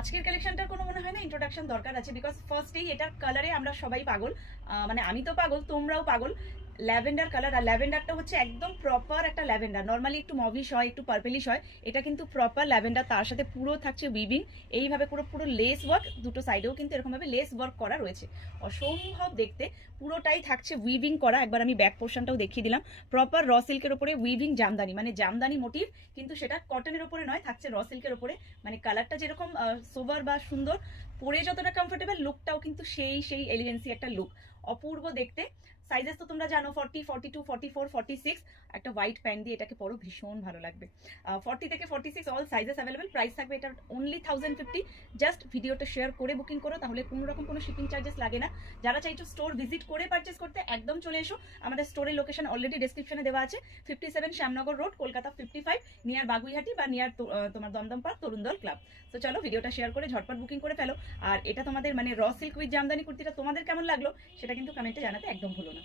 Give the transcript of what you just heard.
আজকের কালেকশনটার কোনো মনে হয় না ইন্ট্রোডাকশন দরকার আছে, বিকজ ফার্স্টেই এটার কালারে আমরা সবাই পাগল। মানে আমি তো পাগল, তোমরাও পাগল। ল্যাভেন্ডার কালার, আর ল্যাভেন্ডারটা হচ্ছে একদম প্রপার একটা ল্যাভেন্ডার। নর্মালি একটু মভিশ হয়, একটু পার্পেলিশ হয়, এটা কিন্তু প্রপার ল্যাভেন্ডার। তার সাথে পুরো থাকছে উইভিং, এইভাবে পুরো পুরো লেস ওয়ার্ক, দুটো সাইডেও কিন্তু এরকমভাবে লেস ওয়ার্ক করা রয়েছে, অসম্ভব দেখতে। পুরোটাই থাকছে উইভিং করা। একবার আমি ব্যাক পোর্শনটাও দেখিয়ে দিলাম। প্রপার র সিল্কের ওপরে উইভিং জামদানি, মানে জামদানি মোটিভ, কিন্তু সেটা কটনের ওপরে নয়, থাকছে র সিল্কের ওপরে। মানে কালারটা যেরকম সোভার বা সুন্দর, পরে যতটা কমফোর্টেবল, লুকটাও কিন্তু সেই সেই এলিগেন্সি একটা লুক, অপূর্ব দেখতে। সাইজেস তো তোমরা জানো, 40, 42, 44, 46। একটা হোয়াইট প্যান্ট দিয়ে এটাকে পরো, ভীষণ ভালো লাগবে। 40 থেকে 46 অল সাইজেস অ্যাভেলেবেল। প্রাইস থাকবে এটার অনলি 1050। জাস্ট ভিডিওটা শেয়ার করে বুকিং করো, তাহলে কোনো রকম কোনো শিপিং চার্জেস লাগে না। যারা চাইছো স্টোর ভিজিট করে পারচেস করতে, একদম চলে এসো। আমাদের স্টোরের লোকেশন অলরেডি ডেসক্রিপশনে দেওয়া আছে। 57 শ্যামনগর রোড, কলকাতা 55, নিয়ার বাগুইহাটি বা নিয়ার তোমার দমদম পার্ক তরুণদল ক্লাব। তো চলো ভিডিওটা শেয়ার করে ঝটপট বুকিং করে ফেলো। আর এটা তোমাদের মানে র সিল্ক উইথ জামদানি কুর্তিটা তোমাদের কেমন লাগলো সেটা কিন্তু কমেন্টে জানাতে একদম ভুলো না।